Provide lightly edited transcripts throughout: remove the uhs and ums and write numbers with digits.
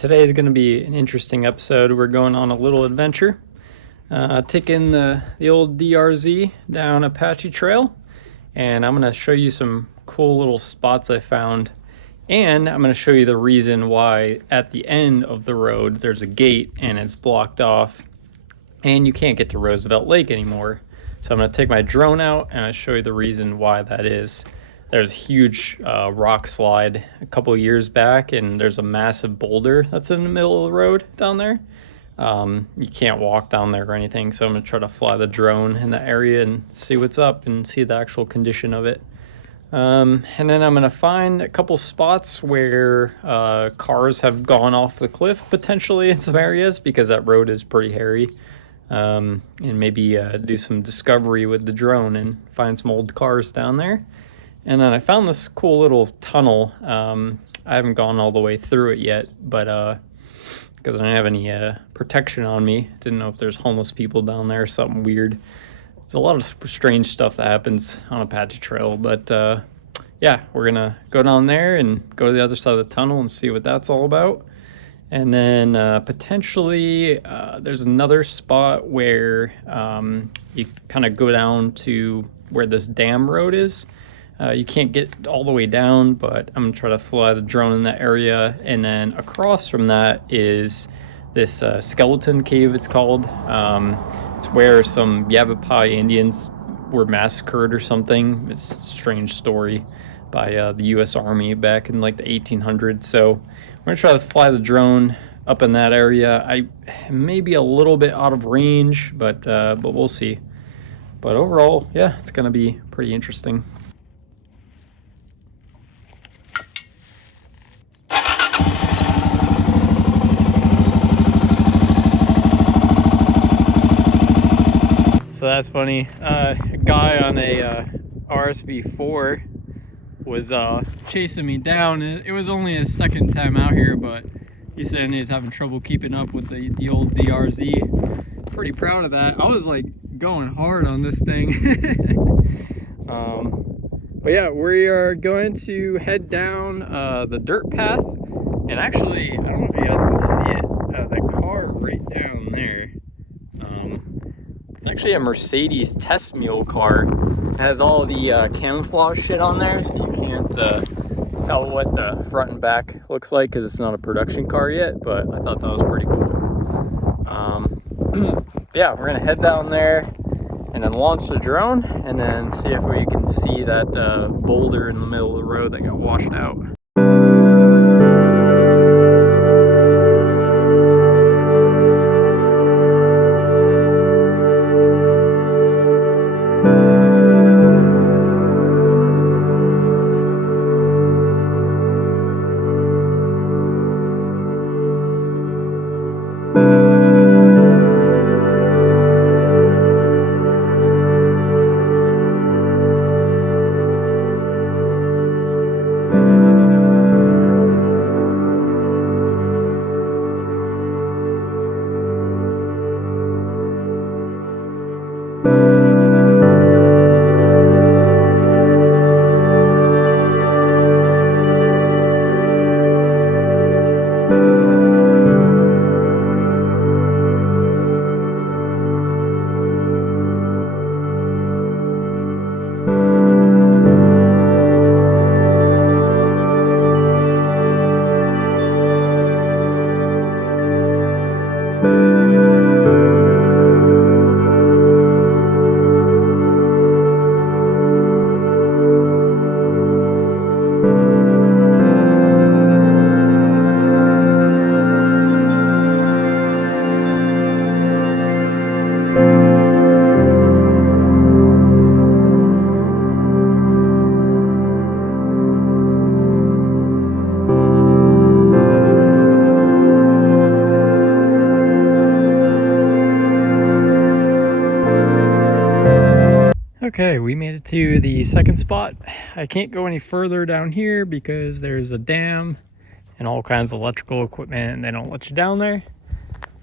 Today is going to be an interesting episode. We're going on a little adventure, taking the old DRZ down Apache Trail, and I'm going to show you some cool little spots I found, and I'm going to show you the reason why at the end of the road there's a gate and it's blocked off and you can't get to Roosevelt Lake anymore. So I'm going to take my drone out and I'll show you the reason why that is. There's a huge rock slide a couple of years back, and there's a massive boulder that's in the middle of the road down there. You can't walk down there or anything, so I'm going to try to fly the drone in the area and see what's up and see the actual condition of it. And then I'm going to find a couple spots where cars have gone off the cliff potentially in some areas, because that road is pretty hairy. And maybe do some discovery with the drone and find some old cars down there. And then I found this cool little tunnel. I haven't gone all the way through it yet, but because I don't have any protection on me. Didn't know if there's homeless people down there or something weird. There's a lot of strange stuff that happens on Apache Trail, but yeah, we're gonna go down there and go to the other side of the tunnel and see what that's all about. And then potentially there's another spot where you kind of go down to where this dam road is. You can't get all the way down, but I'm gonna try to fly the drone in that area. And then across from that is this skeleton cave, it's called. It's where some Yavapai Indians were massacred or something. It's a strange story by the US Army back in like the 1800s. So we're gonna try to fly the drone up in that area. I may be a little bit out of range, but we'll see. But overall, yeah, it's gonna be pretty interesting. So that's funny. A guy on a RSV4 was chasing me down. It was only his second time out here, but he said he's having trouble keeping up with the old DRZ. Pretty proud of that. I was like going hard on this thing. But yeah, we are going to head down the dirt path. And actually, I don't know if you guys can see it, the car right down there. It's actually a Mercedes test mule car. It has all the camouflage shit on there, so you can't tell what the front and back looks like because it's not a production car yet, but I thought that was pretty cool. Yeah, we're gonna head down there and then launch the drone and then see if we can see that boulder in the middle of the road that got washed out. Okay, we made it to the second spot. I can't go any further down here because there's a dam and all kinds of electrical equipment and they don't let you down there.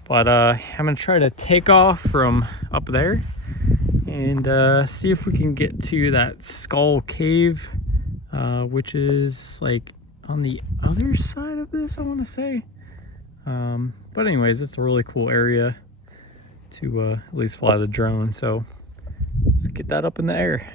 But I'm gonna try to take off from up there and see if we can get to that skull cave, which is like on the other side of this, I want to say. But anyways, it's a really cool area to at least fly the drone. So let's get that up in the air.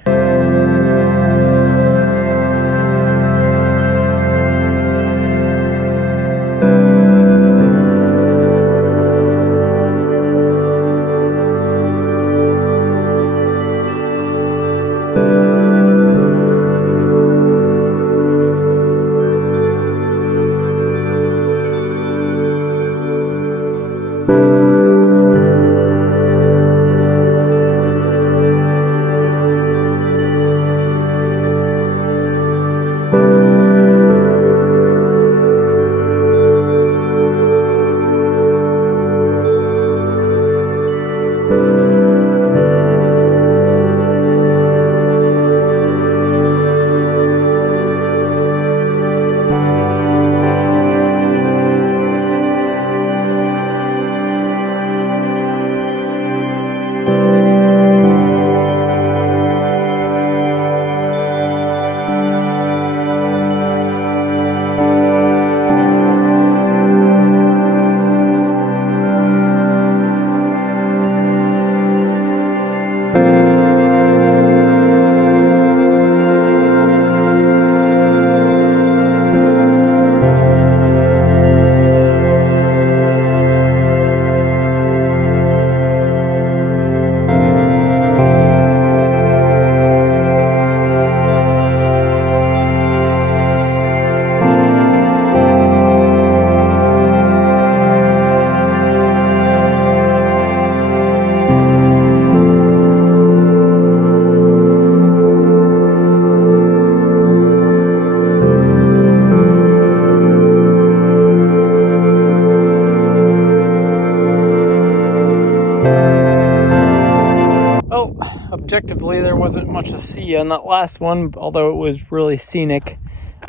Objectively, there wasn't much to see on that last one, although it was really scenic.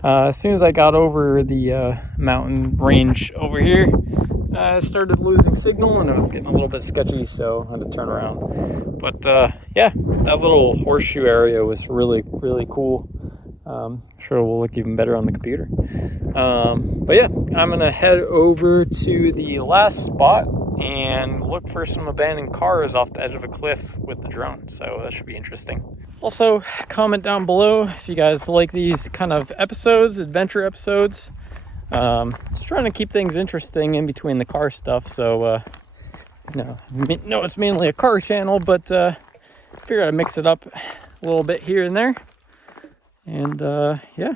As soon as I got over the mountain range over here, I started losing signal and it was getting a little bit sketchy, so I had to turn around. But yeah, that little horseshoe area was really cool. Sure will look even better on the computer. But yeah, I'm gonna head over to the last spot and look for some abandoned cars off the edge of a cliff with the drone, so that should be interesting. Also, comment down below if you guys like these kind of episodes, adventure episodes. Just trying to keep things interesting in between the car stuff, so no, it's mainly a car channel, but figured I'd mix it up a little bit here and there. And yeah,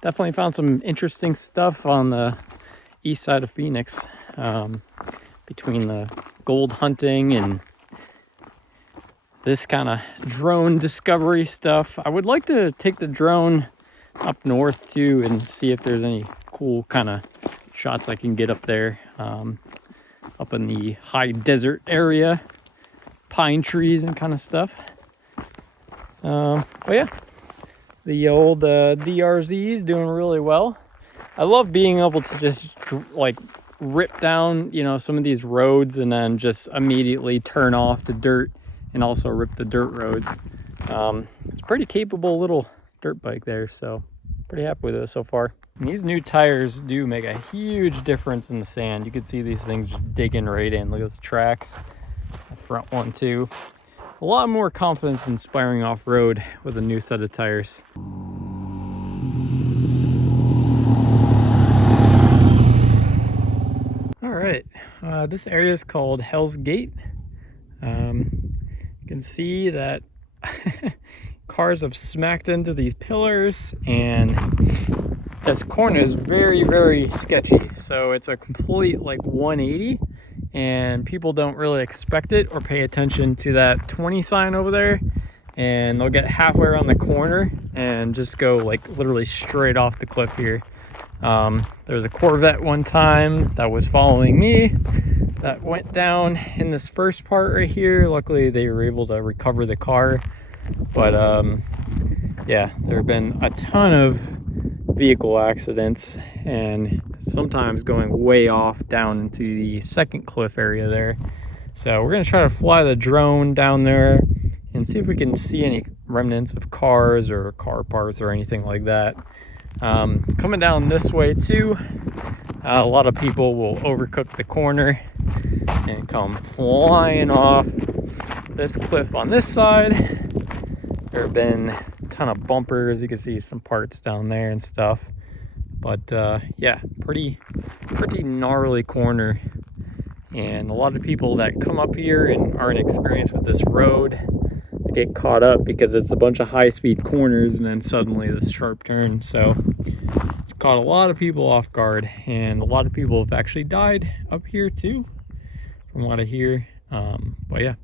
definitely found some interesting stuff on the east side of Phoenix, between the gold hunting and this kind of drone discovery stuff. I would like to take the drone up north too and see if there's any cool kind of shots I can get up there, up in the high desert area, pine trees and kind of stuff. But yeah, the old DRZ is doing really well. I love being able to just like rip down, you know, some of these roads and then just immediately turn off the dirt and also rip the dirt roads. It's a pretty capable little dirt bike there, so pretty happy with it so far. And these new tires do make a huge difference in the sand. You can see these things just digging right in. Look at the tracks, the front one too. A lot more confidence inspiring off-road with a new set of tires. All right, this area is called Hell's Gate. You can see that cars have smacked into these pillars, and this corner is very sketchy. So it's a complete like 180, and people don't really expect it or pay attention to that 20 sign over there, and they'll get halfway around the corner and just go like literally straight off the cliff here. There was a Corvette one time that was following me that went down in this first part right here. Luckily they were able to recover the car, but yeah, there have been a ton of vehicle accidents, and sometimes going way off down into the second cliff area there. So we're gonna try to fly the drone down there and see if we can see any remnants of cars or car parts or anything like that. Coming down this way too, a lot of people will overcook the corner and come flying off this cliff on this side. There have been a ton of bumpers. You can see some parts down there and stuff. But yeah, pretty gnarly corner. And a lot of people that come up here and aren't experienced with this road get caught up because it's a bunch of high-speed corners and then suddenly this sharp turn. So it's caught a lot of people off guard, and a lot of people have actually died up here too, from what I hear. But yeah.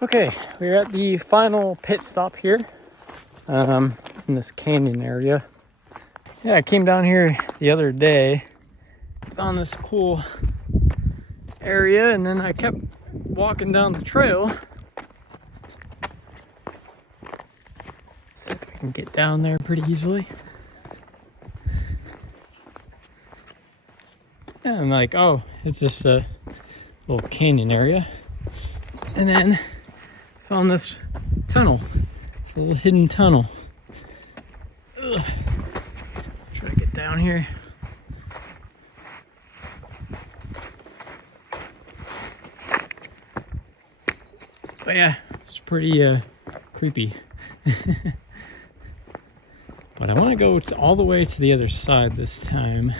Okay, we're at the final pit stop here, in this canyon area. Yeah, I came down here the other day, found this cool area, and then I kept walking down the trail. See if I can get down there pretty easily. And I'm like, oh, it's just a little canyon area. And then found this tunnel. It's a little hidden tunnel. Ugh. Try to get down here. But yeah, it's pretty creepy. But I want to go all the way to the other side this time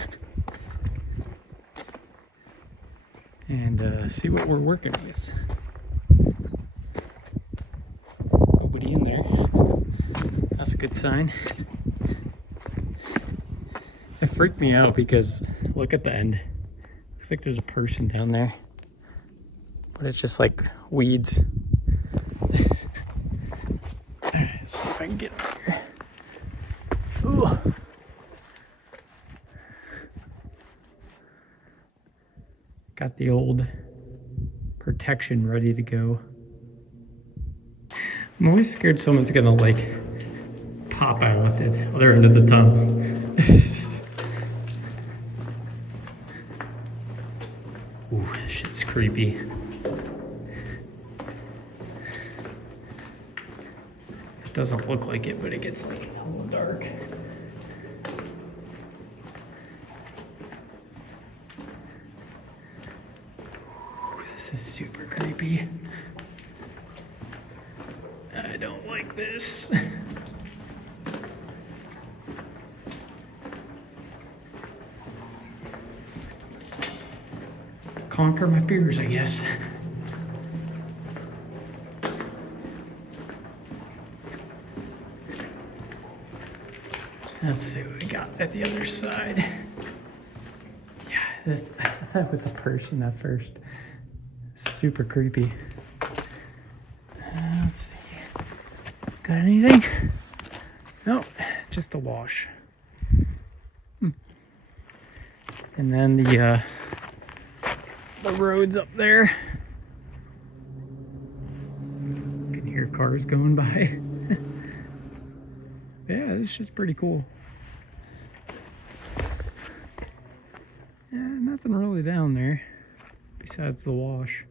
and see what we're working with. Nobody in there. That's a good sign. It freaked me out because look at the end. Looks like there's a person down there, but it's just like weeds. Alright, see if I can get up here. Ooh. Got the old protection ready to go. I'm always scared someone's gonna like pop out at the other end of the tunnel. creepy. It doesn't look like it, but it gets like a little dark. This is super creepy. I don't like this. Conquer my fears, I guess. Let's see what we got at the other side. Yeah, I thought that was a person at first. Super creepy. Let's see. Got anything? No, just a wash. And then the roads up there. You can hear cars going by. Yeah, this is just pretty cool. Yeah, nothing really down there besides the wash.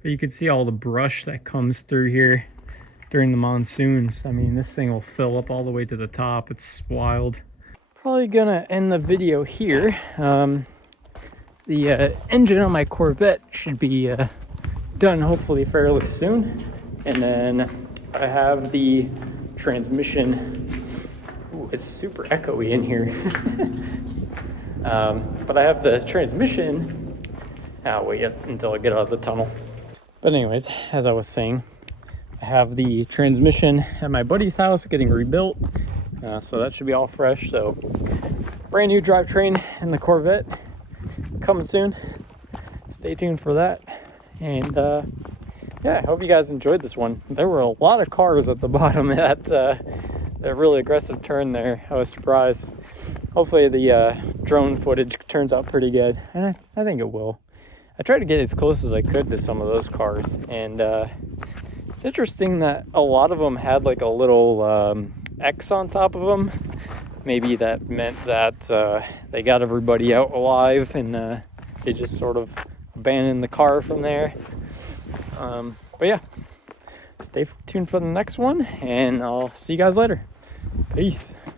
But you can see all the brush that comes through here during the monsoons. I mean, this thing will fill up all the way to the top. It's wild. Probably gonna end the video here. The engine on my Corvette should be done hopefully fairly soon. And then I have the transmission. Ooh, it's super echoey in here. But I have the transmission. I'll wait until I get out of the tunnel. But anyways, as I was saying, I have the transmission at my buddy's house getting rebuilt. So that should be all fresh. So brand new drivetrain in the Corvette coming soon. Stay tuned for that. And yeah, I hope you guys enjoyed this one. There were a lot of cars at the bottom of that really aggressive turn there. I was surprised. Hopefully the drone footage turns out pretty good, and I think it will. I tried to get as close as I could to some of those cars, and it's interesting that a lot of them had like a little X on top of them. Maybe that meant that they got everybody out alive, and they just sort of abandoned the car from there. But yeah, stay tuned for the next one, and I'll see you guys later. Peace.